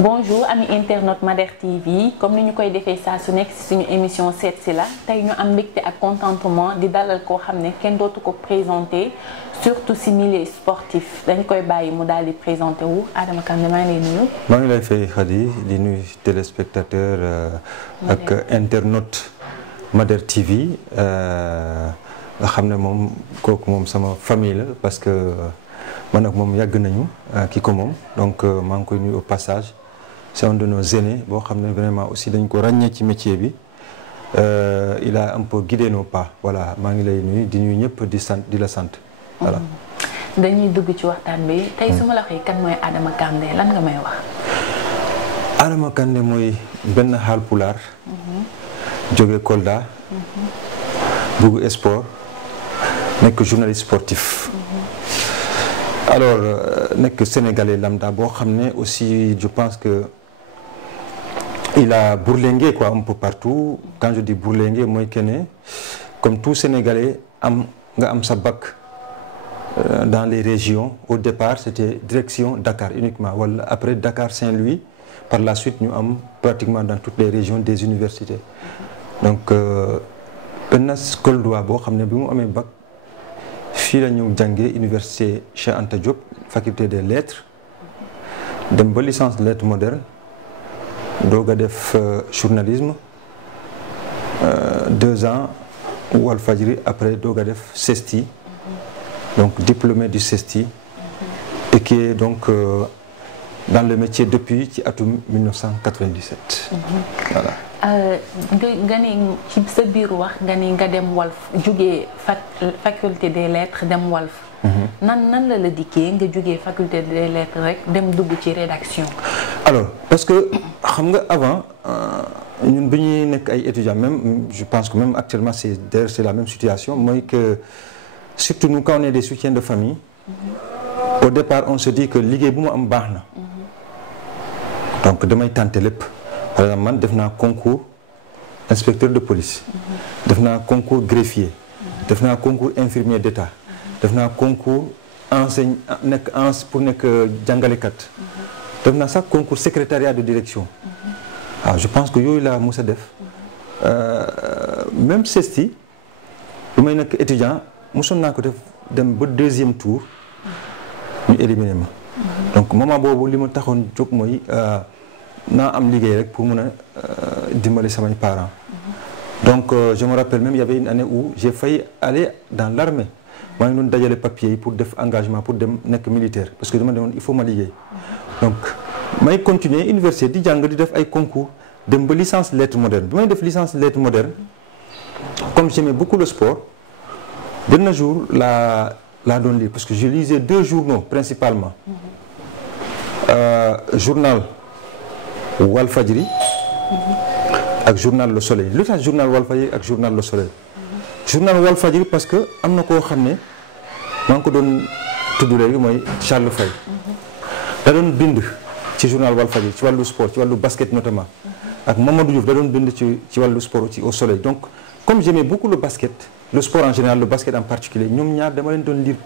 bonjour ami internaute Mader TV comme ni ñu koy defee saa su nekk ci suñu émission seet si la tey ñu am mbégte ak contentement di dalal koo xam ne kenn dootu ko présenté surtout ci milieu sportif dañ koy bàyyi mu daal di présenté wu Adama Kandé maa ngi lay nuyu. maa ngi lay fay Khady di nuyu téléspectateur ak internaute Mader TV nga xam ne moom kooku moom sama famille la parce que man ak moom yàgg nañu kii ko moom donc maa ngi koy nuyu au passage c'est un de nos aînés boo xam ne vraiment aussi dañ ko ràññee ci métier bi il a un peu guidé nos pas voilà maa ngi lay nuyu di nuyu ñëpp di sant di la sant voilà. dañuy dugg ci waxtaan bi tey su ma la waxee kan mooy Adama Kandé lan nga may wax. Adama Kandé mooy benn Haalpulaar. jóge Kolda. bugg sport nekk journaliste sportif. alors nekk sénégalais lambda boo xam ne aussi je pense que il a bourlingué quoi un peu partout quand je dis bourlingué mooy que ne comme tout sénégalais nga am sa bac dans les régions au départ c'était direction Dakar uniquement wala après Dakar Saint-Louis par la suite ñu am pratiquement dans toutes les régions des universités donc benn Kolda boo xam ne bi mu amee bac fii la ñu jàngee université Cheikh Anta Diop faculté des lettres dem ba licence de lettres modernes doog a def journalisme 2 ans Walfadjri après doog a def CESTI donc diplômé du CESTI et qui est donc dans le métier depuis ci atum 1997. voilà. nga ni ci sa biir wax nga ni nga dem Walf jugee faculté des lettres dem Walf. nan la dikkee nga jugee faculté des lettres rek dem dugg ci rédaction. alors parce que xam nga avant ñun bi ñuy nekk ay étudiants même je pense que même actuellement c'est la même situation mooy que surtout nous quand on est des soutiens de famille. au départ on se dit que liggéey bu mu am baax na. donc damay tenter lépp. par exemple man def naa concours inspecteur de police. def naa concours greffier. def naa concours infirmier d'État. def naa concours pour nekk jàngalekat. def naa sax concours secrétariat de direction. waaw je pense que yooyu laa mos a def. même CESTI bu may nekk étudiant mosoon naa ko def dem ba 2e tour ñu éliminé ma. donc moment boobu li ma taxoon jóg mooy. naa am liggéey rek pour mun a dimbali samay parents. donc je me rappelle même il y avait une année où j'ai failli aller dans l'armée maa ngi doon dajale papiers yi pour def engagement pour dem nekk militaire parce que dama demoon il faut ma liggéey. donc may continuer université di jàng di def ay concours dem ba licence lettres modernes bi may def licence lettres modernes comme j'aimais beaucoup le sport benn jour laa doon lire parce que je lisais 2 journaux principalement. journal Walfadjri ak journal Le Soleil lu tax journal Walfadjri ak journal Le Soleil. journal Walfadjri parce que am na koo xam ne maa ngi ko doon tudd léegi mooy Charles Faye. da doon bind ci journal Walfadjri ci wàllu sport ci wàllu basket notamment ak Mamadou Diouf da doon bind ci wàllu sport ci au Soleil donc comme j'aimais beaucoup le basket le sport en général le basket en particulier ñoom ñaar dama leen doon lire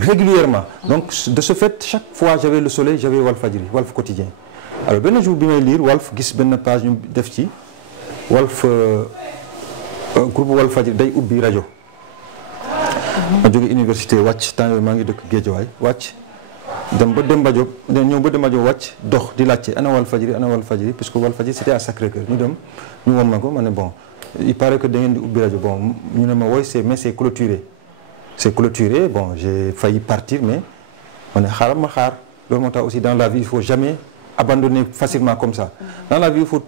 régulièrement donc de ce fait chaque fois j'avais Le Soleil j'avais Walfadjri Walf quotidien alors benn jour bi may lire Walf gis benn page ñu def ci Walf groupe Walfadjri day ubbi rajo. ma jóge université wàcc temps yooyu maa ngi dëkk Guédiawaye wàcc dem ba Demba Diop ñëw ba Demba Diop wàcc dox di laajte ana Walfadjri puisque Walfadjri c'était à Sacré-Cœur ñu dem ñu won ma ko ma ne bon il paraît que da ngeen di ubbi rajo bon ñu ne ma woy c'est clôturé. c'est clôturé bon j'ai failli partir mais ma ne xaaral ma xaar loolu moo tax aussi dans la vie il faut jamais abandonner facilement comme ça dans la vie il faut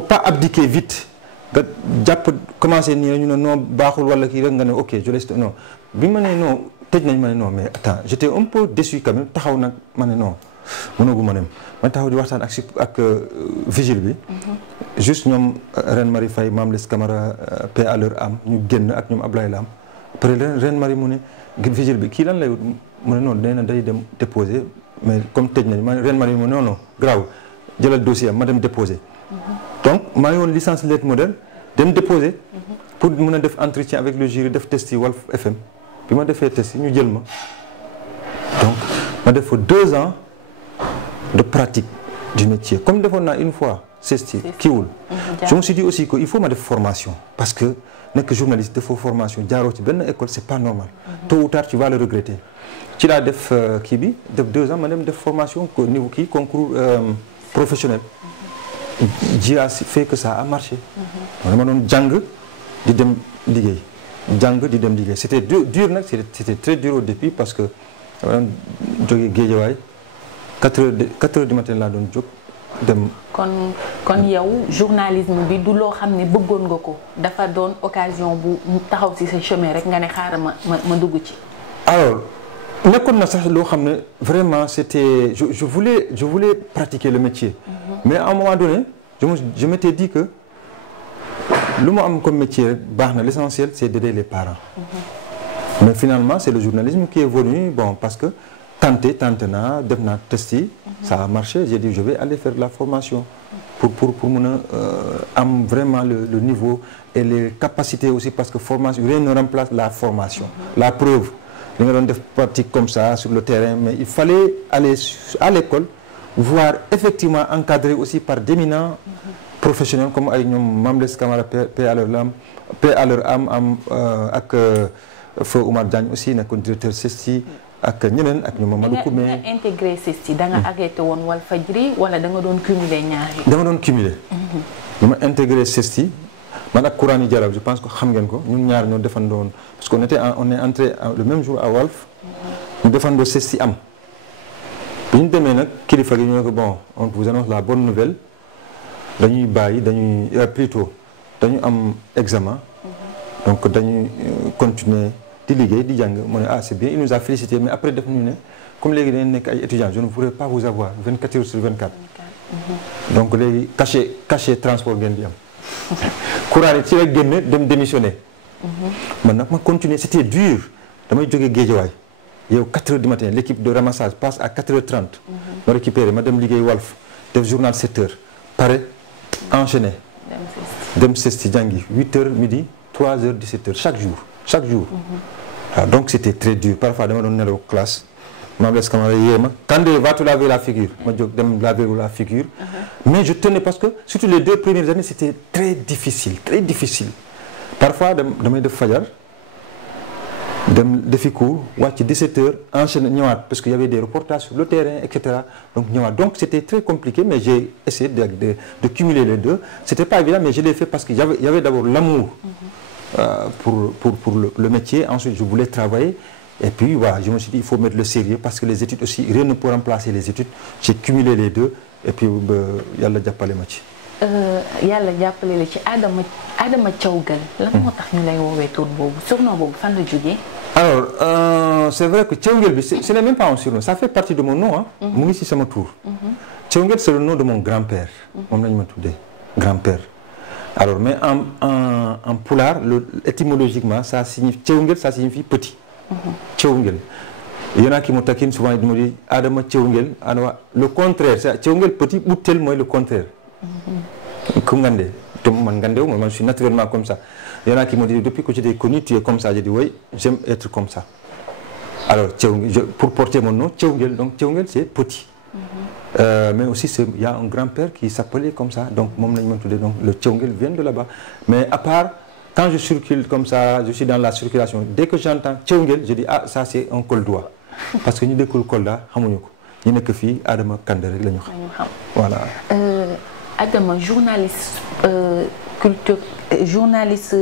pas abdiquer vite nga jàpp commencer nii ñu ne non baaxul wala kii rek nga ne ok je laisse non bi ma ne non tëj nañ ma ne non mais attends j'étais un peu déçu quand même taxaw nag ma ne non mënagu ma dem ma taxaw di waxtaan ak vigile bi juste ñoom Reine Marie Faye Mame Less Camara paix à leur âme ñu génn ak ñoom Ablaye Lam après Reine Marie mu ne vigile bi kii lan lay wut mu ne non nee na day dem déposer mais comme tëj nañ ma Reine Marie mu ne non grave jëlal dossier am ma dem déposer. donc maa ngi woon licence lettres modernes dem déposer. pour mën a def entretien avec le jury def test yi Walf FM bi ma defee test yi ñu jël ma donc ma def fa 2 ans de pratique du métier comme defoon naa une fois CESTI kiiwul je me suis dit aussi que il faut ma def formation parce que nekk journaliste defoo formation jaaroo ci benn école c'est pas normal tôt ou tard tu vas le regretter ci laa def kii bi def 2 ans ma dem def formation niveau kii concours professionnel ji a fait que ça a marché dama doon jàng di dem liggéey c'était dur nag c'était très dur au début parce que dama doon jógee Guédiawaye 4 heures du matin laa doon jóg dem. kon yow journalisme bi du loo xam ne bëggoon nga ko dafa doon occasion bu taxaw ci sa chemin rek nga ne xaaral ma dugg ci. alors nekkoon na sax loo xam ne vraiment c'était je voulais pratiquer le métier. Mais à un moment donné je m'étais dit que lu ma am comme métier rek baax na l'essentiel c'est d'aider les parents. Mais finalement c'est le journalisme qui est venu bon parce que. tenté naa def naa test yi ça a marché j'ai dit je vais aller faire la formation pour mën a am vraiment le niveau et les capacités aussi parce que formation rien ne remplace la formation la preuve li nga doon def pratique comme ça sur le terrain mais il fallait aller à l'école voir effectivement encadré aussi par d'éminents professionnels comme ay ñoom Mame Less Camara paix à leur âme ak feu Oumar Diagne aussi nekkoon directeur CESTI ak ñeneen ak ñoom Mamadou Koumé. nga intégré CESTI da nga arrêté woon Walfadjri wala da nga doon cumuler ñaari. dama doon cumuler. dama intégré CESTI man ak Kourani Diarab je pense que xam ngeen ko ñun ñaar ñoo defandoon parce que on est entré le même jour à Walf. ñu defandoo CESTI am. bi ñu demee nag kilifa gi ñu ne ko bon on vous annonce la bonne nouvelle dañuy bàyyi plutôt dañu am examen. donc dañuy continuer. di liggéey di jàng mu ne c'est bien il nous a félicité mais après def ñu ne comme léegi dañu nekk ay étudiants je ne pourrais pas vous avoir 24 heures sur 24. donc léegi cachet transport ngeen di am. courant ci la génne dem démissionner. man nag ma continuer c'était dur damay jógee Guédiawaye yow 4 heures du matin l'équipe de ramassage passe à 4h30. ma récupéré ma dem liggéey Walf def journal 7h pare enchaîner. dem CESTI jàngi 8h midi 3h 17h chaque jour. waaw donc c'était très dur parfois dama doon nelaw classe Mame Less Camara yee ma Kandé va te laver la figure ma jóg dem laver la figure mais je tenais parce que surtout les 2 premières années c'était très difficile parfois damay def fajar dem defi cours wàcc 17h enchaîner ñëwaat parce que y avait des reportages sur le terrain etc. donc ñëwaat donc c'était très compliqué mais j'ai essayé de cumuler les deux c'était pas évident mais je l'ai fait parce que y avait d'abord l'amour pour le métier. Ensuite, je voulais travailler. Et puis, voilà, je me suis dit, il faut mettre le sérieux parce que les études aussi, rien ne peut remplacer les études. J'ai cumulé les deux. Et puis, yàlla jàppale ma ci. yàlla jàppale la ci Adama Thiawgal. lan moo tax ñu lay woowee tur boobu surnom boobu fan la jógee. alors c'est vrai que Thiawgal bi ce n'est même pas un surnom ça fait partie de mon nom ah. mu ngi ci sama tur. Thiawgal c'est le nom de mon grand-père. moom la ñu ma tuddee grand-père. alors mais en pulaar étymologiquement ça signifie Thiawngel ça signifie petit. Thiawngel il y en a qui me taquinent souvent ils me disent Adama Thiawngel le contraire c'est Thiawngel petit Boutel mooy le contraire. ku ngande te man ngandewu man je suis naturellement comme ça il y en a qui me disent depuis que je t'ai connu tu es comme ça je dis oui j'aime être comme ça alors Thiawngel pour porter mon nom Thiawngel donc Thiawngel c'est petit. Mais aussi il y a un grand-père qui s'appelait comme ça donc moom lañu mën tuddee donc le Thiawngel vient de là-bas mais à part quand je circule comme ça je suis dans la circulation dès que j'entends Thiawngel je dis ça c'est un Koldois parce que ñu dëkkul Kolda xamuñu ko ñu nekk fii Adama Kandé rek la ñu xam voilà. Adama journaliste culture journaliste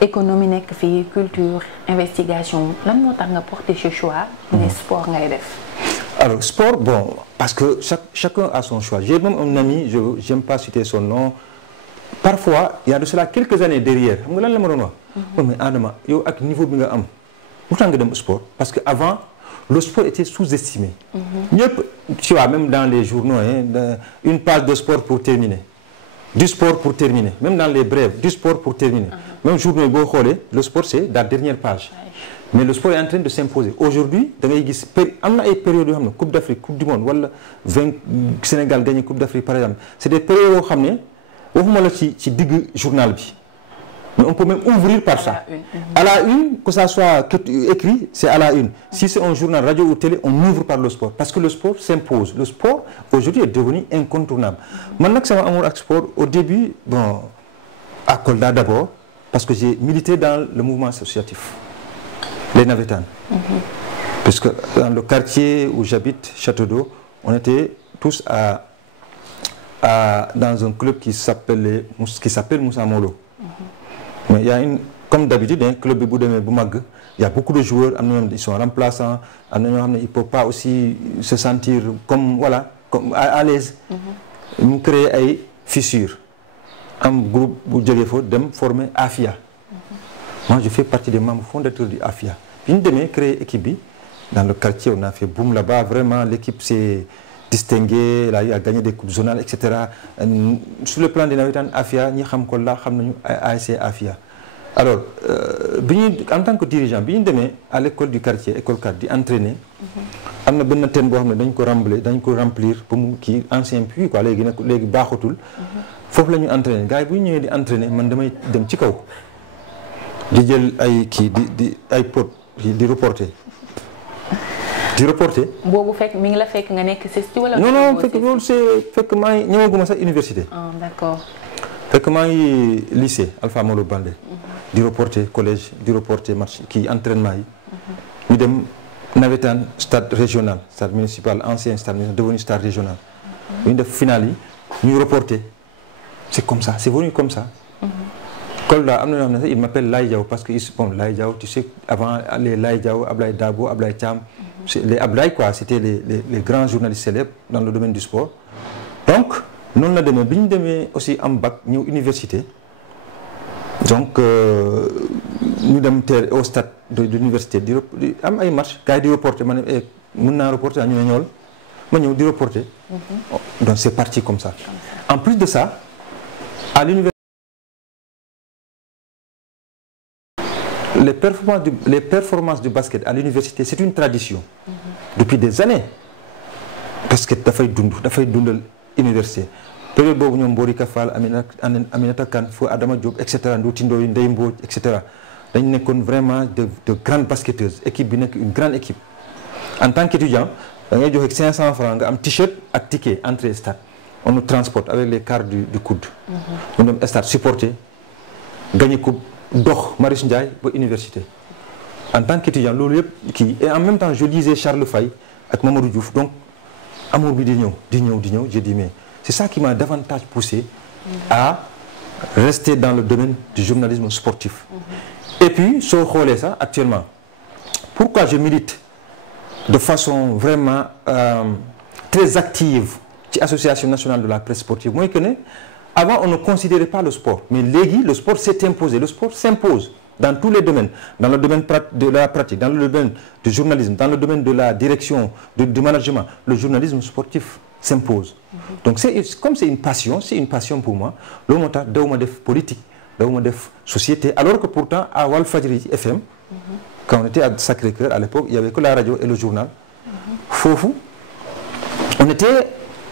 économie nekk fii culture investigation lan moo tax nga porter ce choix ne sport ngay def. Alors sport bon parce que chacun a son choix j'ai même un ami j'aime pas citer son nom parfois il y a de cela quelques années derrière xam nga lan la ma doon wax. mais Adama yow ak niveau bi nga am lu tax nga dem sport parce que avant le sport était sous-estimé. ñëpp tu vois même dans les journaux une page de sport pour terminer du sport pour terminer même dans les brèves du sport pour terminer même journaux boo xoolee le sport c'est la dernière page. mais le sport est en train de s'imposer aujourd'hui da ngay gis am na ay périodes yoo xam ne Coupe d'Afrique Coupe du Monde wala Sénégal gagné Coupe d'Afrique par exemple c'est des périodes yoo xam ne waxuma la ci digg journal bi Mais on peut même ouvrir par ça. À la une, que ça soit écrit, c'est à la une. Si c'est un journal radio ou télé, on ouvre par le sport. Parce que le sport s'impose. Le sport, aujourd'hui, est devenu incontournable. Maintenant que ça va amour avec le sport, au début, bon, à Kolda d'abord, parce que j'ai milité dans le mouvement associatif, les Navétanes. Parce que dans le quartier où j'habite, Château d'Eau, on était tous dans un club qui s'appelle Moussa Molo. Mais il y a comme d'habitude, un club de Boumag, il y a beaucoup de joueurs, ils sont remplaçants, ils ne peuvent pas aussi se sentir comme, voilà, comme à l'aise. Nous créons des fissures. Un groupe de formé AFIA. Moi, je fais partie des membres fondateurs du AFIA. Une de mes créé équipe dans le quartier, on a fait boum là-bas, vraiment l'équipe s'est distinguée, elle a gagné des coupes zonales, etc. Sur le plan des Navétanes, AFIA, nous savons ASC AFIA. Alors, en tant que dirigeant, à l'école du quartier, école 4, d'entraîner, on a un thème pour remplir pour qui ancien puits, quoi, les bahotul. Faut que nous entraîner. Gars, si nous entraîner, man damay dem ci kaw. Di jël ay pot di reporter. Di reporter. Bobu fekk mi ngi la fekk nga nek CESTI wala? Non, fekk maa ngi ñëwaguma sax université. Ah, d'accord. Fekk maa ngi lycée Alpha Molo Baldé. Di reporter collège, di reporter match qui entraînement yi. Ñu dem Navétane stade régional, stade municipal, ancien stade municipal devenu stade régional. Ñu def finale yi, ñu reporter. C'est comme ça, c'est venu comme ça. Kolda, il m'appelle Laïdiao parce que bon, Laïdiao, tu sais, avant les Laïdiao, Ablaï Dabo, Ablaï Cham, les Ablaï, quoi, c'était les grands journalistes célèbres dans le domaine du sport. Donc, nous avons aussi un bac, nous université. Donc, nous sommes au stade de l'université. Nous avons un match, quand il reporté, nous avons reporté à New reporter. Donc, c'est parti comme ça. En plus de ça, à l'université, les performances du basket à l'université, c'est une tradition. Depuis des années. Basket, il faut dundal l'université. Période où nous avons Borika Fall, Aminata Kane, Adama Diop, etc., Ndoutindo, Ndeyimbo, etc. Nous avons vraiment de grandes basketteuses. Une grande équipe. En tant qu'étudiant, nous avons 500 francs, un t-shirt et un ticket entrée stade. On nous transporte avec les cartes du coude. On nous stade supporté, gagné coupe, d'or, Maris Ndiaye, pour l'université. En tant qu'étudiant, et en même temps, je lisais Charles Faye avec Mamadou Diouf. Donc, amour digno, j'ai dit, mais c'est ça qui m'a davantage poussé à rester dans le domaine du journalisme sportif. Et puis, sur ça, actuellement, pourquoi je milite de façon vraiment très active l'Association nationale de la presse sportive? Moi, je connais. Avant, on ne considérait pas le sport. Mais le sport s'est imposé. Le sport s'impose dans tous les domaines. Dans le domaine de la pratique, dans le domaine du journalisme, dans le domaine de la direction, du management. Le journalisme sportif s'impose. Donc, comme c'est une passion pour moi. Le montant de politique, de société. Alors que pourtant, à Walfadjri FM, quand on était à Sacré-Cœur, à l'époque, il n'y avait que la radio et le journal. Fofou.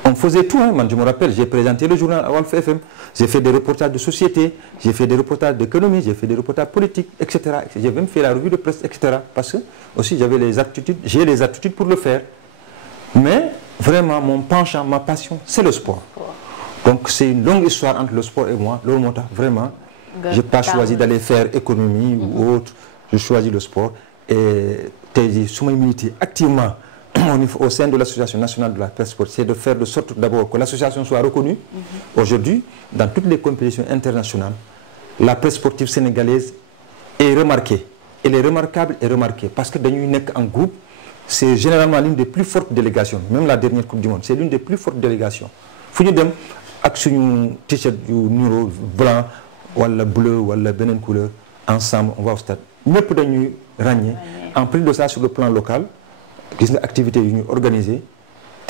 On faisait tout, hein. Je me rappelle, j'ai présenté le journal à Walf FM, j'ai fait des reportages de société, j'ai fait des reportages d'économie, j'ai fait des reportages politiques, etc. J'ai même fait la revue de presse, etc. Parce que aussi j'ai les aptitudes pour le faire. Mais vraiment, mon penchant, ma passion, c'est le sport. Donc c'est une longue histoire entre le sport et moi. Vraiment, je n'ai pas choisi d'aller faire économie ou autre, je choisis le sport. Et tu as dit, sous ma immunité, activement, au sein de l'Association nationale de la presse sportive, c'est de faire de sorte d'abord que l'association soit reconnue. Aujourd'hui, dans toutes les compétitions internationales, la presse sportive sénégalaise est remarquée. Elle est remarquable et remarquée parce que dans un groupe, c'est généralement l'une des plus fortes délégations. Même la dernière Coupe du Monde, c'est l'une des plus fortes délégations. Il faut dem avec un t-shirt numéro blanc, ou bleu, ou benen couleur, ensemble, on va au stade. Nous pouvons ragner. En plus de ça, sur le plan local, des activités organisées.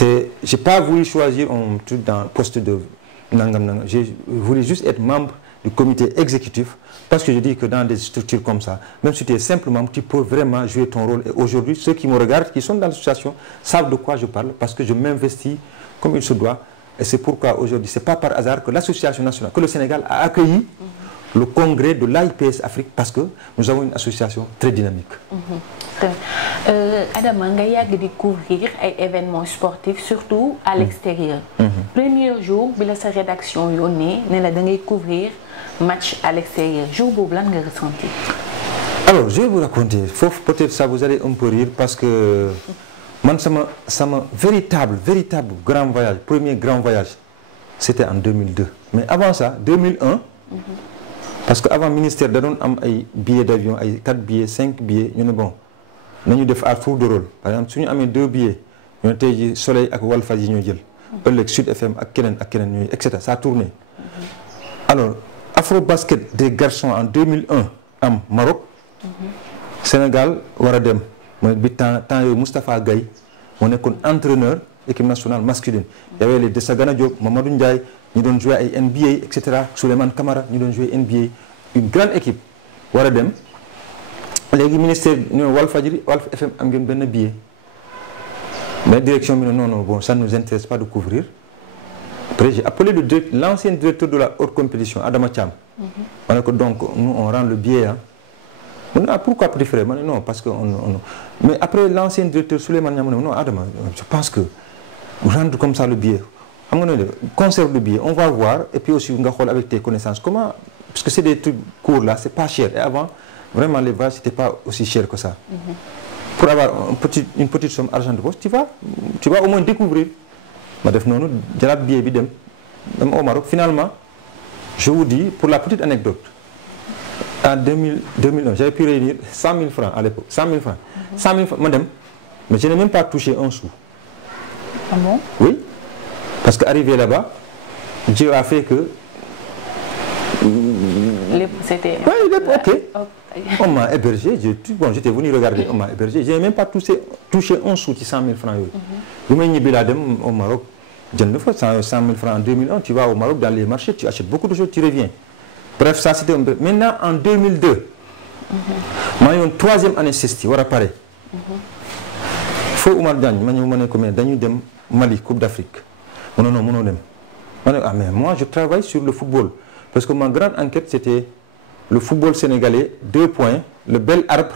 Je n'ai pas voulu choisir un truc dans le poste de Nangam. J'ai voulu juste être membre du comité exécutif parce que je dis que dans des structures comme ça, même si tu es simplement, tu peux vraiment jouer ton rôle. Et aujourd'hui, ceux qui me regardent, qui sont dans l'association, savent de quoi je parle parce que je m'investis comme il se doit. Et c'est pourquoi aujourd'hui, ce n'est pas par hasard que l'association nationale, que le Sénégal a accueilli le congrès de l'AIPS Afrique parce que nous avons une association très dynamique. Adama nga yàgg di couvrir ay événements sportifs surtout à l'extérieur. Premier jour bi la sa rédaction yónnee ne la da ngay couvrir match à l'extérieur jour boobu lan nga ressenti? Alors je vais vous raconter foofu peut-être ça vous allez un peu rire parce que man sama véritable grand voyage premier grand voyage c'était en 2002 mais avant ça 2001. Parce que avant ministère da doon am ay billets d'avion ay 4 billets 5 billets ñu ne bon nañu def à tour de rôle par exemple su ñu amee 2 billets ñu ne tey ji Soleil ak Walfadjri ñoo jël. ëllëg Sud FM ak keneen ñooy et cetera ça a tourné. Alors Afrobasket des garçons en 2001 am Maroc. Sénégal war a dem mooy bi temps yooyu Moustapha Gaye moo nekkoon entraîneur équipe nationale masculine. y avait les Desagana Diop Mamadou Ndiaye ñu doon jouer ay NBA et cetera Souleymane Camara ñu doon jouer NBA une grande équipe war a dem léegi ministère ñu ne Walfadjri Walf FM am ngeen benn billet mais direction bi ne non bon ça ne nous intéresse pas de couvrir. Après j'ai appelé l'ancien directeur de la haute compétition Adama Thiam. Ma ne ko donc nous on rend le billet ah. mu ne pourquoi préférer ma ne non parce que mais après l'ancien directeur Souleymane Niang mu ne non Adama je pense que rendre comme ça le billet xam nga ne conserve le billet on va voir et puis aussi nga xool avec tes connaissances comment parce que c'est des trucs courts là c'est pas cher et avant vraiment les voyages c'était pas aussi cher que ça. Pour avoir une petite somme argent de poche tu vas au moins découvrir ma def noonu jëlaat billet bi dem au Maroc finalement je vous dis pour la petite anecdote en 2001 j'avais pu réunir 100 000 francs à l'époque 100 000 francs. 100 000 francs ma dem mais je n'ai même pas touché un sou. Ah bon? Oui parce que arrivé là-bas Dieu a fait que. C'était. Oui lépp ok. On m'a hébergé j'étais venu regarder on m'a hébergé je n'ai même pas touché un sou ci 100 000 francs yooyu. bi may ñibbi laa dem au Maroc jënd fa 100 000 francs en 2001 tu vas au Maroc dans les marchés tu achètes beaucoup de choses tu reviens. Bref ça c'était un peu maintenant en 2002. maa ngi woon 3e année CESTI war a pare. foo Oumar Diagne ma ñëw ma ne ko mais dañuy dem Mali Coupe d'Afrique mu ne non mënoo dem ma ne mais moi je travaille sur le football parce que ma grande enquête c'était le football sénégalais 2 points le bel arbre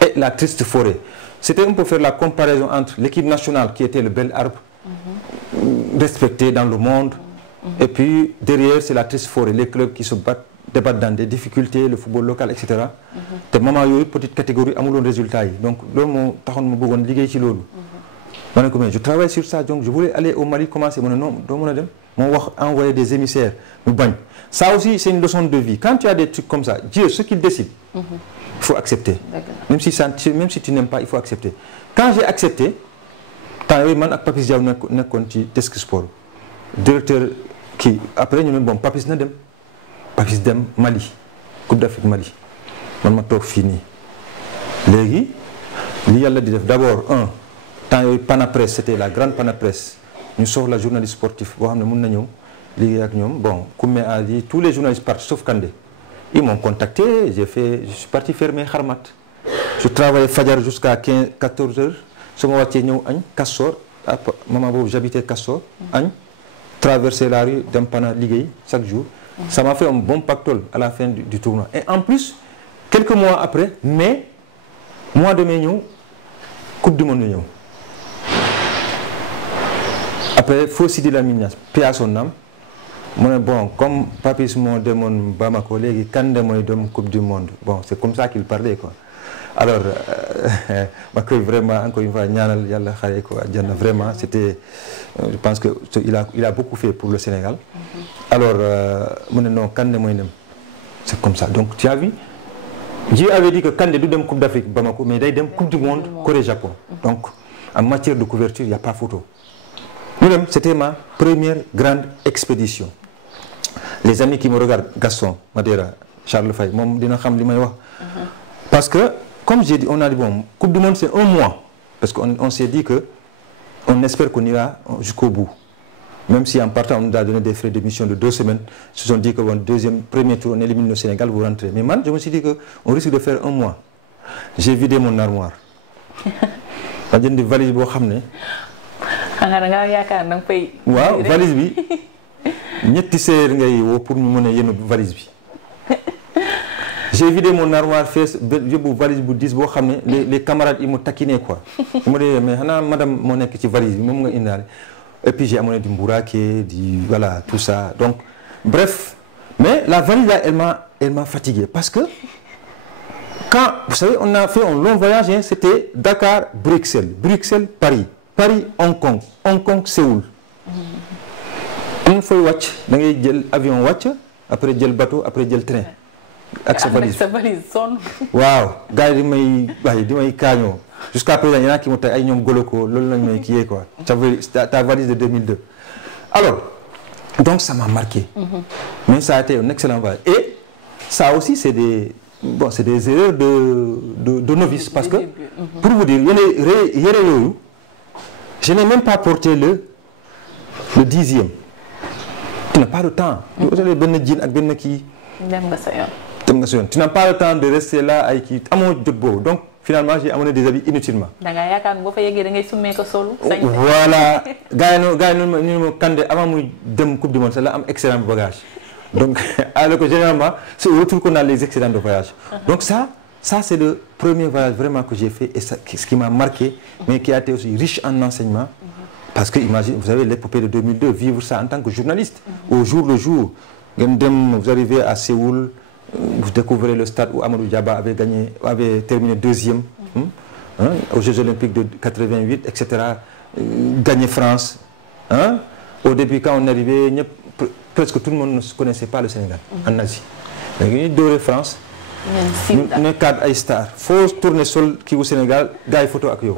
et la triste forêt c'était un peu faire la comparaison entre l'équipe nationale qui était le bel arbre respecté dans le monde et puis derrière c'est la triste forêt les clubs qui se débattent dans des difficultés le football local et cetera te moment yooyu petite catégorie amuloon résultat yi donc loolu moo taxoon ma bëggoon liggéey ci loolu ma ne ko mais je travaille sur ça donc je voulais aller au Mali commencer ma ne non doo mën a dem moo wax envoyer des émissaires ñu bañ ça aussi c'est une leçon de vie quand tu as des trucs comme ça Dieu ce qu'il décide il faut accepter même si tu n'aimes pas il faut accepter quand j'ai accepté temps yooyu man ak Papis Diaw nekkoon ci desk sport directeur kii après ñu ne bon Papis na dem Papis dem Mali Coupe d'Afrique Mali man ma toog fii nii léegi li yàlla di def d'abord temps yooyu Panapresse c'était la grande Panapresse ñu soxla journaliste sportif boo xam ne mën na ñëw liggéey ak ñoom bon Koumé a dit tous les journalistes partent sauf Kandé ils m'ont contacté je suis parti faire mes xarmat je travaillais fajar jusqu'à 14 heures su ma wàccee ñëw añ Castor moment boobu j'habitais Castor añ traverser la rue dem Pana liggéey chaque jour ça m'a fait un bon pactole à la fin du tournoi et en plus quelques mois après mai mois de mai ñëw coupe du monde ñëw après foo Sidi Lamine Niass paix à son âme mu ne bon comme Papis moo demoon Bamako léegi Kandé mooy dem coupe du monde bon c'est comme ça qu'il parlait quoi alors ma koy vraiment encore une fois ñaanal yàlla xare ko àjjana vraiment c'était je pense que il a beaucoup fait pour le Sénégal alors mu ne non Kandé mooy dem c'est comme ça donc tu as vu Dieu avait dit que Kandé du dem coupe d'Afrique Bamako mais day dem coupe du monde Corée-Japon donc en matière de couverture il y a pas photo ñu dem c'était ma première grande expédition les amis qui me regardent Gaston Madera Charles Faye moom dina xam li may wax parce que comme j'ai dit on a dit bon coupe du monde c'est 1 mois parce qu'on s'est dit que on espère qu'on ira jusqu'au bout même si en partant on nous a donné des frais d'émission de 2 semaines ils se sont dit que bon premier tour on élimine le Sénégal vous rentrez mais man je me suis dit que on risque de faire 1 mois j'ai vidé mon armoire ma jënd valise boo xam ne xanaa da ngaa yaakaar da nga fay. waaw valise bi ñetti séeréer ngay woo pour ñu mën a yenu valise bi j'ai vidé mon armoire fees yóbbu valise bu 10 boo xam ne les camarades ils m'ont taquiné quoi. mu ne mais xanaa madame moo nekk ci valise bi moom nga indaale. Et puis j'ai amené du mbourake, voilà, tout ça. Donc, bref. Mais la valise là, elle m'a fatigué. Parce que, quand, vous savez, on a fait un long voyage, hein, c'était Dakar, Bruxelles, Bruxelles, Paris, Paris, Hong Kong, Hong Kong, Séoul. Une fois watch, dans l'avion watch, après j'ai le bateau, après j'ai le train. Avec sa valise. Sa valise sonne. Waouh, gars, ils m'ont cagné. Jusqu'à présent, il y en a qui m'ont dit ay ñoom goloko loolu lañ may kii quoi. Ta valise de 2002. Alors, donc ça m'a marqué. Mais ça a été un excellent voyage. Et ça aussi c'est des erreurs de novice parce que pour vous dire yére yooyu je n'ai même pas porté le 10e. Tu n'as pas le temps. Vous avez benn jean ak benn kii. Dem nga sa yoon. Tu n'as pas le temps de rester là ay kii amoo jot boobu donc. Finalement, j'ai amené des habits inutilement. Voilà. Avant de Coupe du Monde, c'est là un excellent bagage. Donc, alors que généralement, c'est au retour qu'on a les excellents de voyage. Donc ça c'est le premier voyage vraiment que j'ai fait et ça, ce qui m'a marqué, mais qui a été aussi riche en enseignement. Parce que, imaginez, vous avez l'épopée de 2002, vivre ça en tant que journaliste. Au jour le jour, vous arrivez à Séoul, vous découvrez le stade où Amadou Diaba avait terminé 2e aux Jeux Olympiques de 88, etc. Gagné France. Au début, quand on est arrivé, presque tout le monde ne connaissait pas le Sénégal, en Asie. Donc, France, nous avons star. Il faut tourner seul qui au Sénégal, gars photo avec eux.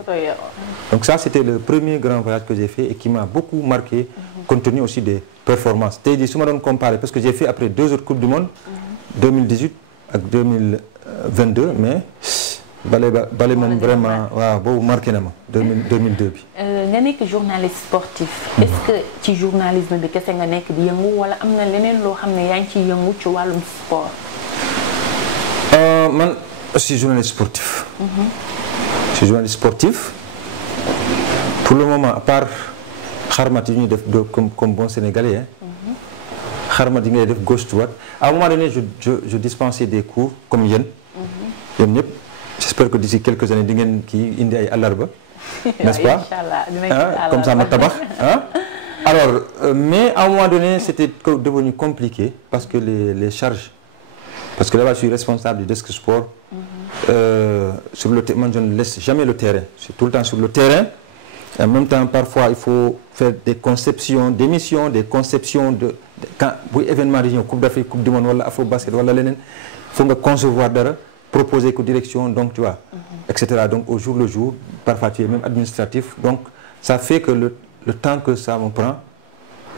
Donc ça, c'était le premier grand voyage que j'ai fait et qui m'a beaucoup marqué, compte tenu aussi des performances. C'est-à-dire, si on me compare, parce que j'ai fait après 2 autres Coupes du Monde, 2018 et 2022, mais balé moom vraiment waaw boobu marqué na ma 2002 bi. nga nekk journaliste sportif. est-ce que ci journalisme bi kese nga nekk di yëngu wala am na leneen loo xam ne yaa ngi ciy yëngu ci wàllum sport. man je suis journaliste sportif. Je suis journaliste sportif. Pour le moment à part xarmat yi ñuy def comme bon Sénégalais hein. Xarmat yi ngay def gauche droite à un moment donné je dispensais des cours comme yéen. Yéen ñëpp j'espère que d'ici quelques années di ngeen kii indi ay àllarba. N'est-ce pas? Comme ça ma tabax alors mais à un moment donné c'était devenu compliqué parce que les charges parce que là-bas je suis responsable du desk sport. Sur le terrain, je ne laisse jamais le terrain. Je suis tout le temps sur le terrain. Et en même temps, parfois, il faut faire des conceptions d'émissions, des conceptions quand vous événement région, Coupe d'Afrique, Coupe du Monde, wala Afro Basket, wala lenen, il faut concevoir d'ara, proposer que direction, donc tu vois, etc. Donc au jour le jour, parfois tu es même administratif. Donc ça fait que le temps que ça me prend,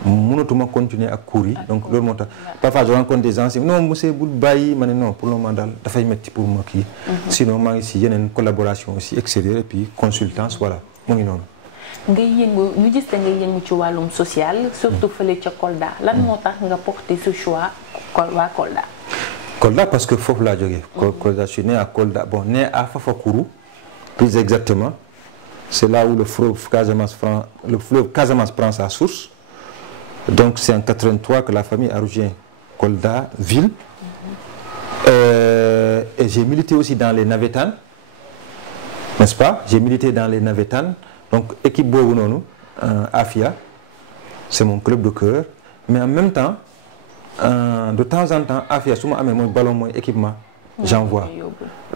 monotone continuer à courir. Donc le montant. Parfois je rencontre des anciens. Non, monsieur Boulbaï, non, pour le moment, il faut mettre pour moi qui. Sinon, moi ici, il y a une collaboration aussi extérieure et puis consultance, voilà. Non. ngay yëngu ñu gis te ngay yëngu ci wàllum social surtout fële ca Kolda lan moo tax nga porter ce choix waa Kolda. Kolda parce que foofu laa jógee. Kolda je suis né à Kolda bon né à Fafakuru plus exactement c'est là où le fleuve Casamance prend sa source. Donc c'est en 83 que la famille a rejoint Kolda ville. Et j'ai milité aussi dans les Navétanes, n'est-ce pas? J'ai milité dans les Navétanes. Donc équipe boobu noonu Afia c'est mon club de cœur mais en même temps de temps en temps Afia su ma amee mooy ballon mooy équipement j'envoie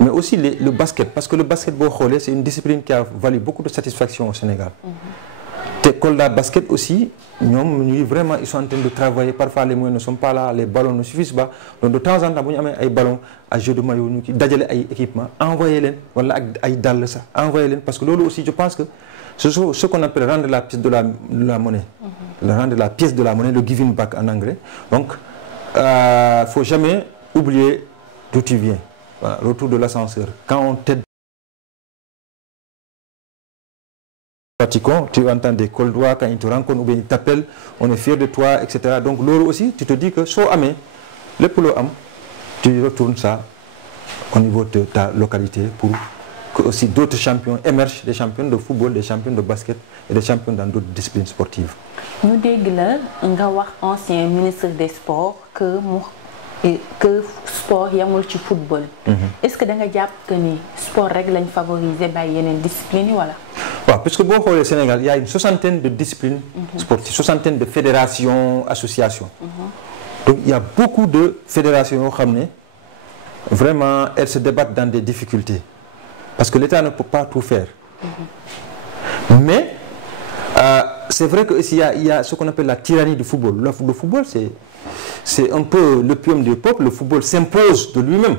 mais aussi le basket parce que le basket boo xoolee c'est une discipline qui a valu beaucoup de satisfaction au Sénégal. te Kolda basket aussi ñoom ñuy vraiment ils sont en train de travailler parfois les moyens ne sont pas là les ballons ne suffisent pas donc de temps en temps bu ñu amee ay ballons à jeu de maillot ñu ki dajale ay équipement envoyé leen wala ak ay dàll sax envoyé leen parce que loolu aussi je pense que c'est ce qu'on appelle rendre la pièce de la monnaie. Rendre la pièce de la monnaie, le giving back en anglais. Donc faut jamais oublier d'où tu viens. Voilà, retour de l'ascenseur. Quand on t'aide tu entends des coldois quand ils te rencontrent ou bien ils t'appellent, on est fier de toi, etc. Donc l'euro aussi, tu te dis que so amé, le polo am, tu retournes ça au niveau de ta localité pour que aussi d'autres champions émergent, des champions de football, des champions de basket et des champions dans d'autres disciplines sportives. Nous dégg la nga wax ancien ministre des sports que que sport yamul ci football. Est-ce que da nga jàpp que ni sport rek lañ favoriser bàyyi yeneen discipline yi wala. waaw parce que boo xoolee Sénégal il y a une soixantaine de disciplines sportives, soixantaine de fédérations, associations. Donc il y a beaucoup de fédérations yoo xam ne vraiment elles se débattent dans des difficultés parce que l'État ne peut pas tout faire. Mais c'est vrai que ici il y a ce qu'on appelle la tyrannie du football. Le football c'est un peu l'opium du peuple. Le football s'impose de lui-même.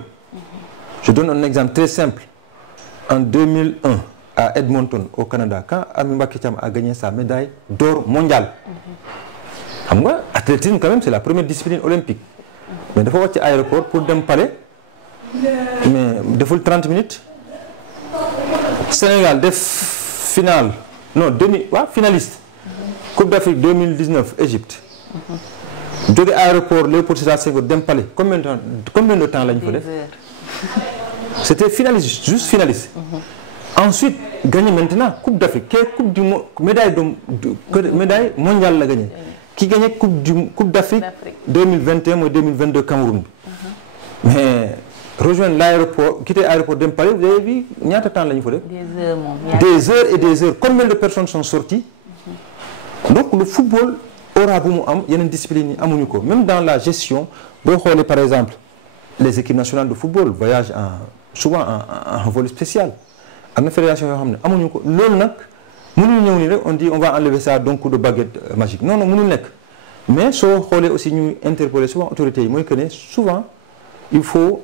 Je donne un exemple très simple. En 2001 à Edmonton au Canada, quand Amy Mbacké Thiam a gagné sa médaille d'or mondiale. Xam nga athlétisme quand même c'est la première discipline olympique. Mais dafa wàcc aéroport pour dem palais mais deful 30 minutes. Sénégal def finale non finaliste. Coupe d'Afrique 2019 Égypte. Jóge aéroport Léopold Sédar Senghor dem palais combien de temps lañu fa def. C'était finaliste, juste finaliste. Ensuite gagné maintenant Coupe d'Afrique médaille mondiale la gagné. Qui gagnait Coupe d'Afrique 2021 ou 2022 Cameroun. Mais rejoindre l'aéroport, quitter l'aéroport dem palais, vous avez vu ñaata temps lañu fa def. Des heures et des heures. Combien de personnes sont sorties? Donc le football aura bu mu am yeneen discipline yi amuñu ko. Même dans la gestion boo xoolee par exemple les équipes nationales de football voyagent souvent en vol spécial. Am na fédération yoo xam ne amuñu ko loolu nag mënuñu ñëw nii rek on dit on va enlever ça d'un coup de baguette magique non mënul nekk. Mais soo xoolee aussi ñuy interpeller souvent autorités yi mooy que ne souvent il faut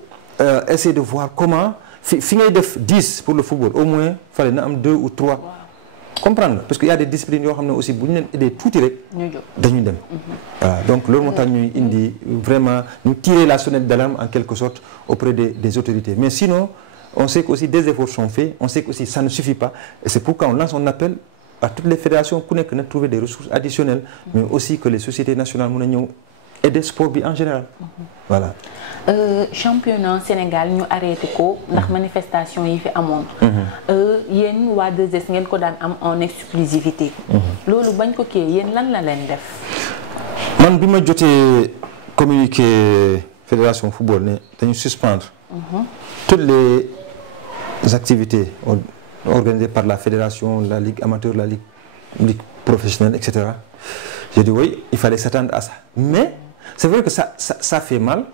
essayer de voir comment fi ngay def 10 pour le football au moins fallait na am 2 ou 3. Comprendre parce que y a des disciplines yoo xam ne aussi bu ñu leen aidé tuuti rek dañuy dem. Voilà donc loolu moo tax ñuy indi vraiment ñu tirer la sonnette d'alarme en quelque sorte auprès des autorités. Mais sinon on sait que aussi des efforts sont faits, on sait que aussi ça ne suffit pas et c'est pourquoi on lance un appel à toutes les fédérations ku nekk na trouver des ressources additionnelles mais aussi que les sociétés nationales mën a ñëw aider sport bi en général. Voilà. Championnat Sénégal ñu arrêté ko ndax manifestation yi fi amoon. Yéen waa 2S ngeen ko daan am en exclusivité. Loolu bañ ko kii yéen lan la leen def. Man bi ma jotee communiqué fédération football ne dañu suspendre. Toutes les activités organisées par la fédération, la ligue amateur, la ligue professionnelle, etc. J'ai dit oui, il fallait s'attendre à ça. Mais c'est vrai que ça fait mal.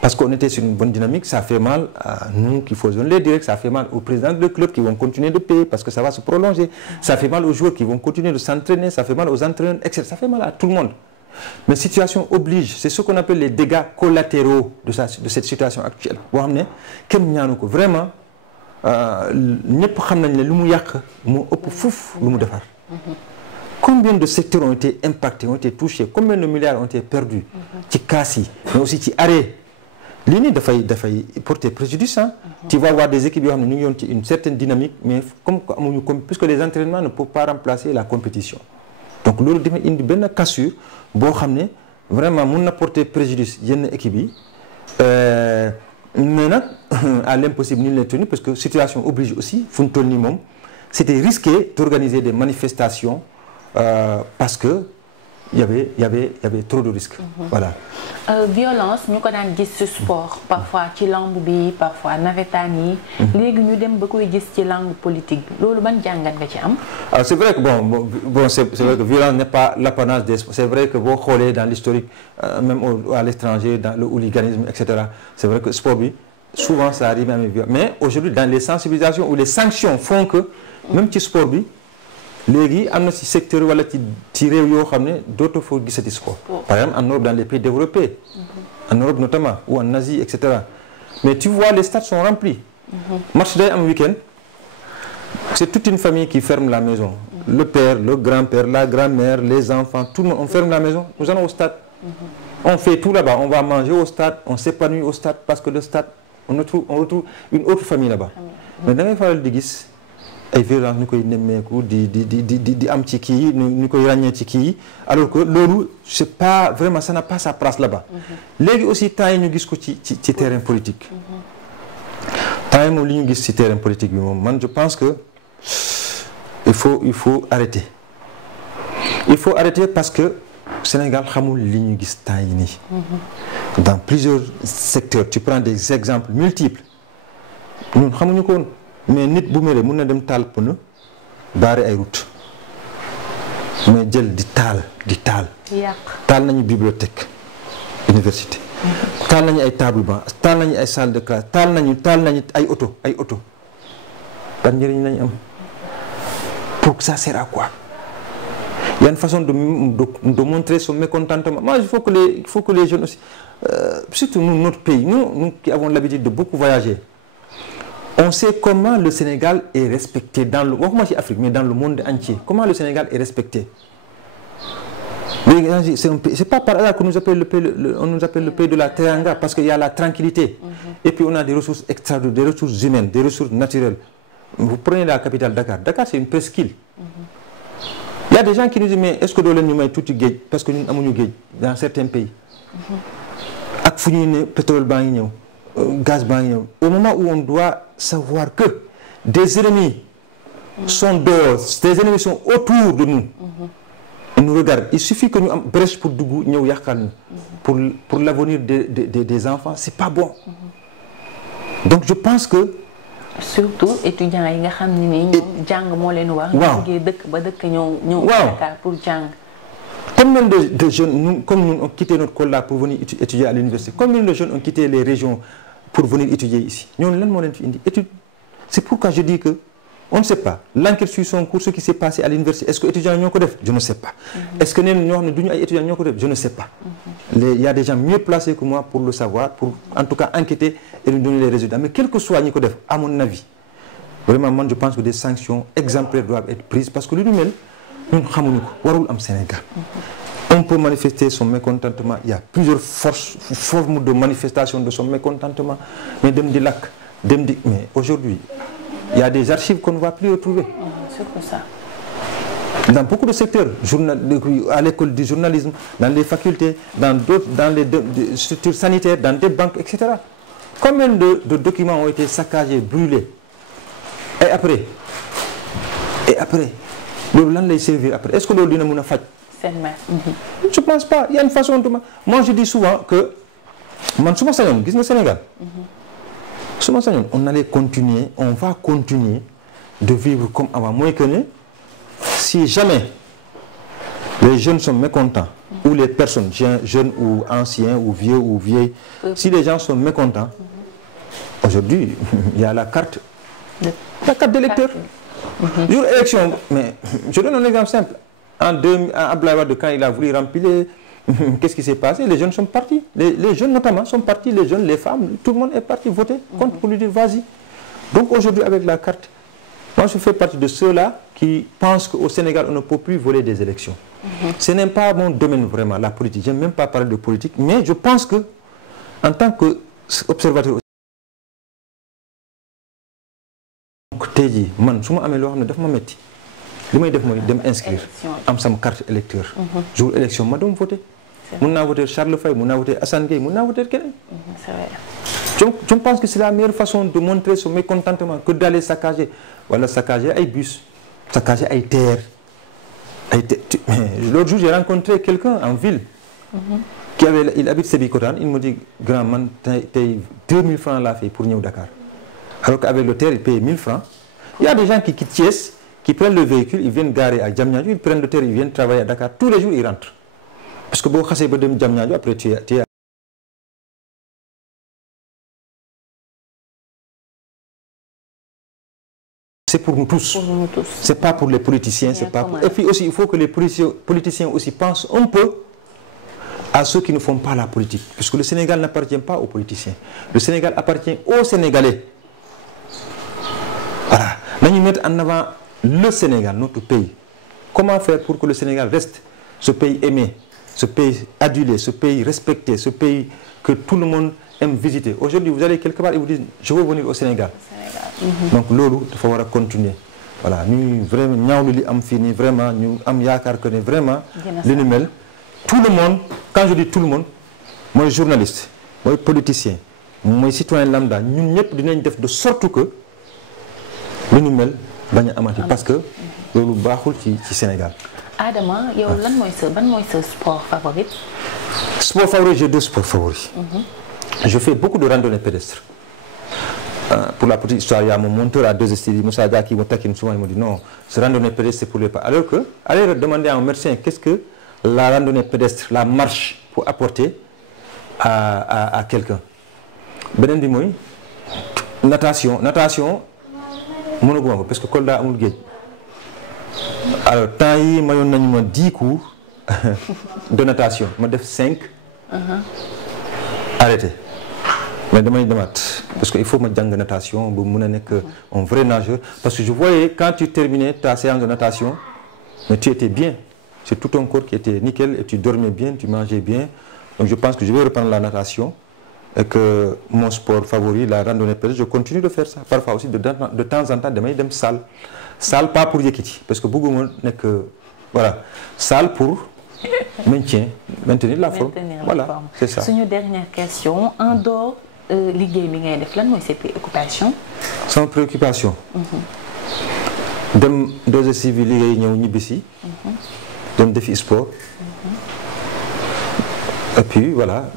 Parce qu'on était sur une bonne dynamique, ça fait mal à nous qui faisons les directs, ça fait mal aux présidents de club qui vont continuer de payer parce que ça va se prolonger, ça fait mal aux joueurs qui vont continuer de s'entraîner, ça fait mal aux entraîneurs, etc. Ça fait mal à tout le monde. Mais situation oblige, c'est ce qu'on appelle les dégâts collatéraux de cette situation actuelle. Boo xam ne kenn ñaanu ko vraiment ñëpp xam nañ ne lu mu yàq moo ëpp fuuf lu mu defar. Combien de secteurs ont été impactés, ont été touchés, combien de milliards ont été perdus ci casse yi mais aussi ci arrêt. Lii nii dafay porter préjudice hein. Tu vas voir des équipes yoo xam ne ñu ngi yoon ci une certaine dynamique mais puisque les entraînements ne peuvent pas remplacer la compétition. Donc loolu dafay indi benn cassure boo xam ne vraiment mun na porter préjudice yenn équipes yi mais nag à l'impossible nul n'est tenu parce que situation oblige aussi fu mu toll nii moom c'était risqué d'organiser des manifestations parce que il y avait trop de risques. Voilà. Violence ñu ko daan gis ci sport parfois ci langue bi parfois navétane yi. Léegi ñu dem ba koy gis ci langue politique bi loolu ban jàngat nga ci am. C'est vrai que c'est vrai que violence n'est pas l'apanage des sports. C'est vrai que boo xoolee dans l'historique même à l'étranger dans le hooliganisme etc. C'est vrai que sport bi souvent ça arrive à violence mais aujourd'hui dans les sensibilisations ou les sanctions font que même ci sport bi. Léegi am na ci secteur wala ci réew yoo xam ne dootoo foo gisati sport. Par exemple en Europe dans les pays développés. En Europe notamment ou en Asie etc. Mais tu vois les stades sont remplis. Match day am week-end c'est toute une famille qui ferme la maison. Le père, le grand-père, la grand-mère, les enfants, tout le monde on ferme la maison. Nous allons au stade. On fait tout là-bas. On va manger au stade, on s'épanouit au stade parce que le stade on retrouve une autre famille là-bas. Mais da ngay faral di gis. Ay violence ñu koy nemmeeku di am ci kii ñu koy ràññee ci kii alors que loolu c'est pas vraiment ça n'a pas sa place là-bas. Léegi aussi temps yi ñu gis ko ci terrain politique. Temps yi moom li ñu gis ci terrain politique bi moom man je pense que il faut arrêter. Il faut arrêter parce que Sénégal xamul li ñu gis temps yi nii. dans plusieurs secteurs tu prends des exemples multiples ñun xamuñu ko woon mais nit bu mere mun na dem taal pneu baare ay route mais jël di taal taal nañu bibliothèque université taal nañu ay table banc taal nañu ay salle de classe taal nañu ay oto ban njëriñ lañu am pour que ça sert à quoi? Il y a une façon de montrer son mécontentement. Moi, il faut que les jeunes aussi, surtout nous, notre pays, nous qui avons l'habitude de beaucoup voyager, on sait comment le Sénégal est respecté dans le, Afrique, mais dans le monde entier. Comment le Sénégal est respecté. C'est pas par hasard qu'on nous appelle le pays de la Teranga, parce qu'il y a la tranquillité. Et puis on a des ressources extraordinaires, des ressources humaines, des ressources naturelles. Vous prenez la capitale Dakar. Dakar, c'est une presqu'île. Il y a des gens qui nous disent, mais est-ce que nous avons tout gay? Parce que nous avons gay dans certains pays. Avec le pétrole, gaz, au moment où on doit savoir que des ennemis sont dehors, des ennemis sont autour de nous. Ils nous regardent. Il suffit que nous ayons brèche pour Dougou, pour l'avenir des enfants. C'est pas bon. Donc je pense que surtout étudiants yi nga xam ne ñoom jàng moo leen wax. waaw ñu dëkk ba dëkk ñëw Dakar pour jàng. Combien de jeunes comme nous ont quitté notre Kolda pour venir étudier à l'université? Combien de jeunes ont quitté les régions pour venir étudier ici? ñooñu lan moo leen fi indi étude. C'est pourquoi je dis que on ne sait pas l'enquête suit son cours, ce qui s'est passé à l'université. Est-ce que étudiants ñoo ko def? Je ne sais pas. Est-ce que ñenn ñoo xam ne duñu ay étudiants ñoo ko def? Je ne sais pas. Il y a des gens mieux placés que moi pour le savoir, pour en tout cas enquêter et nous donner les résultats. Mais quel que soit ñi ko def, à mon avis, vraiment moi je pense que des sanctions exemplaires doivent être prises parce que lu ñu mel ñun xamuñu ko warul am Sénégal. On peut manifester son mécontentement. Il y a plusieurs formes de manifestation de son mécontentement. Mais mais aujourd'hui, il y a des archives qu'on ne va plus retrouver. C'est pour ça. Dans beaucoup de secteurs, à l'école du journalisme, dans les facultés, dans les structures sanitaires, dans des banques, etc. Combien de documents ont été saccagés, brûlés? Et après, loolu lan lay servir après? Est-ce que loolu dina mën a faj? Je pense pas. Il y a une façon de... Moi je dis souvent que man su ma sañoon gis nga Sénégal. Su ma sañoon on va continuer de vivre comme avant. Mooy que ne si jamais les jeunes sont mécontents ou les personnes jeunes ou anciens ou vieux ou vieilles, si les gens sont mécontents, aujourd'hui il y a la carte d'électeur. Jour élection, mais je donne un exemple simple. En Abdoulaye Wade, quand il a voulu remplir, qu'est-ce qui s'est passé? Les jeunes sont partis. Les jeunes notamment sont partis, les jeunes, les femmes, tout le monde est parti voter contre pour lui dire vas-y. Donc aujourd'hui avec la carte, moi je fais partie de ceux-là qui pensent qu'au Sénégal on ne peut plus voler des élections. Ce n'est pas mon domaine vraiment, la politique. Je n'aime même pas parler de politique, mais je pense que en tant qu'observateur tey jii man su ma amee loo xam ne daf ma métti li may def mooy dem inscrire am sama carte électeur jour élection ma dem voter mun naa voter Charles Faye mun naa voter Assane Gueye mun naa voter keneen. C'est vrai. Je pense que c'est la meilleure façon de montrer son mécontentement que d'aller saccager ay bus saccager ay terres l'autre jour j'ai rencontré quelqu'un en ville il habite Sébikotane. Il me dit grand man tey 2000 francs laa fay pour ñëw Dakar alors qu'avec le terre il paye 1000 francs. Il y a des gens qui quittent Thiès, qui prennent le véhicule, ils viennent garer à Diamniadio, ils prennent le terre, ils viennent travailler à Dakar. Tous les jours, ils rentrent. Parce que si tu es à Diamniadio, après tu es c'est pour nous tous. C'est pas pour les politiciens. C'est pas pour... Et puis aussi, il faut que les politiciens aussi pensent un peu à ceux qui ne font pas la politique. Parce que le Sénégal n'appartient pas aux politiciens. Le Sénégal appartient aux Sénégalais. Voilà. Nous mettons en avant le Sénégal, notre pays. Comment faire pour que le Sénégal reste ce pays aimé, ce pays adulé, ce pays respecté, ce pays que tout le monde aime visiter. Aujourd'hui, vous allez quelque part et vous dites, je veux venir au Sénégal. Donc, lolo, il faut continuer. Voilà, nous vraiment, nous vraiment, nous am yakar que vraiment, l'unimel, tout le monde, quand je dis tout le monde, moi journaliste, moi politicien, moi citoyen lambda, nous devons faire de sorte que l'unimel bañ a amati parce que loolu baaxul ci Sénégal. Adama yow ban mooy sa sport favori? Sport favori, j'ai 2 sports favoris. Je fais beaucoup de randonnées pédestres. Pour la petite histoire, il y a mon monteur à 2STV, Moussa Dia, qui me taquine souvent, il me dit non, ce randonnée pédestre, c'est pour les pas. Alors que, allez demander à un médecin qu'est-ce que la randonnée pédestre, la marche, pour apporter à quelqu'un. Benen bi mooy natation, mënaguma ko parce que Kolda amul géej. Alors temps yi mayoon nañu ma 10 cours de natation, ma def 5. Arrêté. Mais damay demaat parce que il faut ma jàng natation ba mën a nekk un vrai nageur parce que je voyais quand tu terminais ta séance de natation mais tu étais bien, c'est tout ton corps qui était nickel et tu dormais bien, tu mangeais bien. Donc je pense que je vais reprendre la natation et que mon sport favori, la randonnée pédestre, je continue de faire ça. Parfois aussi de temps en temps damay dem salle pas pour yëkkati parce que bëgguma nekk voilà, salle pour maintenir la forme. Voilà, c'est ça. Suñu dernière question, en dehors liggéey bi ngay def lan mooy ses préoccupations? Sans préoccupation. Dem 2STV liggéey ñëw ñibbisi. Dem defi sport. Et puis voilà,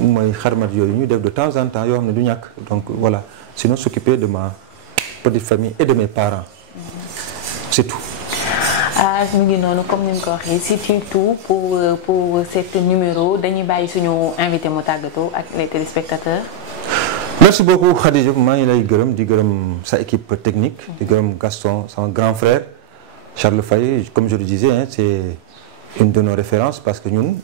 mooy xarmat yooyu ñu def de temps en temps yoo xam ne du ñàkk. Donc voilà, sinon s'occuper de ma petite famille et de mes parents. C'est tout. Ah mu ngi noonu comme ni nga ko waxee c'est tout pour cet numéro dañuy bàyyi suñu invité mu tàggatoo ak les téléspectateurs. Merci beaucoup Khadija, maa ngi lay gërëm di gërëm sa équipe technique di gërëm Gaston sama grand frère Charles Faye, comme je le disais hein, c'est une de nos références parce que ñun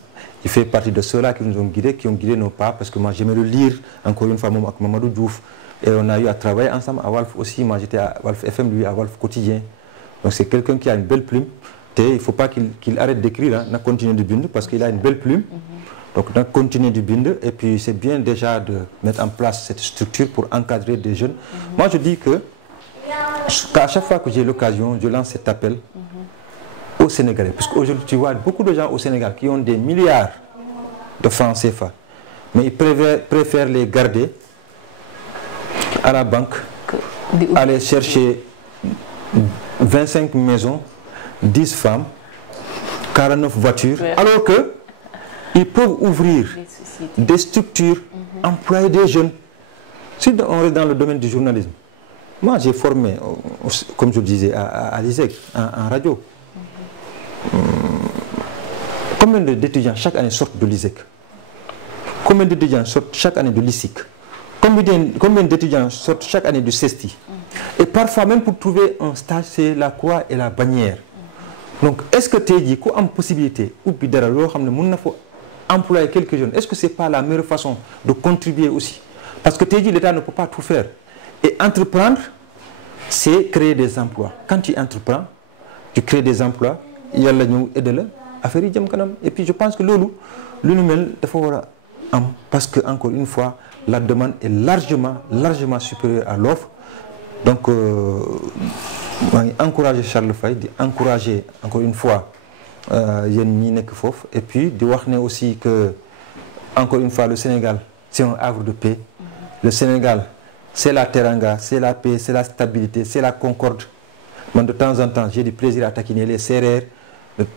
il fait partie de ceux-là qui nous ont guidés, qui ont guidé nos pas parce que moi j'aimais le lire encore une fois moom ak Mamadou Diouf et on a eu à travailler ensemble à Walf aussi. Moi j'étais à Walf FM, lui à Walf Quotidien. Donc c'est quelqu'un qui a une belle plume te il faut pas qu'il arrête d'écrire na continuer de bind parce qu'il a une belle plume. Donc na continuer de bind et puis c'est bien déjà de mettre en place cette structure pour encadrer des jeunes. Moi je dis que à chaque fois que j'ai l'occasion je lance cet appel aux Sénégalais parce qu'aujourd'hui tu vois beaucoup de gens au Sénégal qui ont des milliards de francs CFA mais ils préfèrent les garder à la banque, aller chercher 25 maisons, 10 femmes, 49 voitures, alors que ils peuvent ouvrir des structures, employer des jeunes. Si on est dans le domaine du journalisme, moi j'ai formé, comme je le disais, à l'ISEC, en radio. Combien d'étudiants chaque année sortent de l'ISEC? Combien d'étudiants sortent chaque année de l'ISIC? Combien d'étudiants sortent chaque année du CESTI? Et parfois même pour trouver un stage, c'est la croix et la bannière. Donc est-ce que tey jii ku am possibilité ubbi dara loo xam ne mën na fa employer quelques jeunes, est-ce que c'est pas la meilleure façon de contribuer aussi? Parce que tey jii l'État ne peut pas tout faire. Et entreprendre, c'est créer des emplois. Quand tu entreprends, tu crées des emplois, yàlla ñëw aider la affaire yi jëm kanam. Et puis je pense que loolu lu nu mel dafa war a am parce que encore une fois la demande est largement supérieure à l'offre. Donc maa ngi encourager Charles Faye di encourager encore une fois yéen ñi nekk foofu et puis di wax ne aussi que encore une fois le Sénégal c'est un havre de paix. Le Sénégal c'est la teranga, c'est la paix, c'est la stabilité, c'est la concorde. Man de temps en temps j'ai du plaisir à taquiner les Sérères,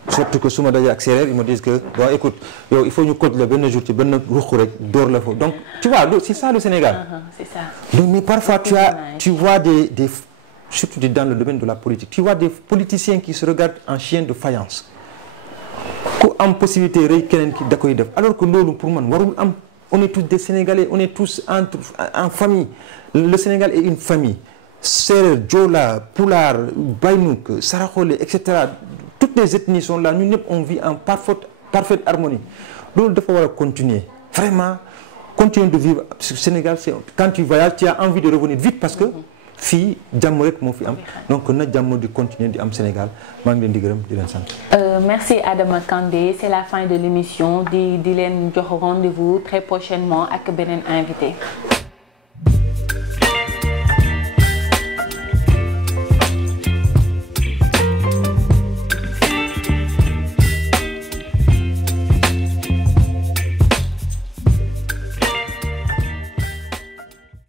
surtout que su ma dajee ak Sérère ils me disent que bon écoute yow il faut ñu cote la benn jour ci benn ruq rek door la fa. Donc tu vois c'est ça le Sénégal. C'est ça. Donc mais parfois tu vois des surtout dans le domaine de la politique, tu vois des politiciens qui se regardent en chien de faïence. Ku am possibilité rey keneen ki da koy def alors que loolu pour man warul am. On est tous des Sénégalais, on est tous en famille. Le Sénégal est une famille. Sérère, Joola, Pulaar, Baynouk, Saraxole, etc. Toutes les ethnies sont là. Nous ñëpp on vit en parfaite harmonie. loolu dafa war a continuer. Vraiment, continuer de vivre. Sénégal, quand tu voyages, tu as envie de revenir vite parce que fii jàmm rek moo fi am. Donc na jàmm di continuer di am Sénégal. Maa ngi leen di gërëm di leen sant. Merci Adama Kandé, c'est la fin de l'émission. Di leen jox rendez-vous très prochainement ak beneen invité.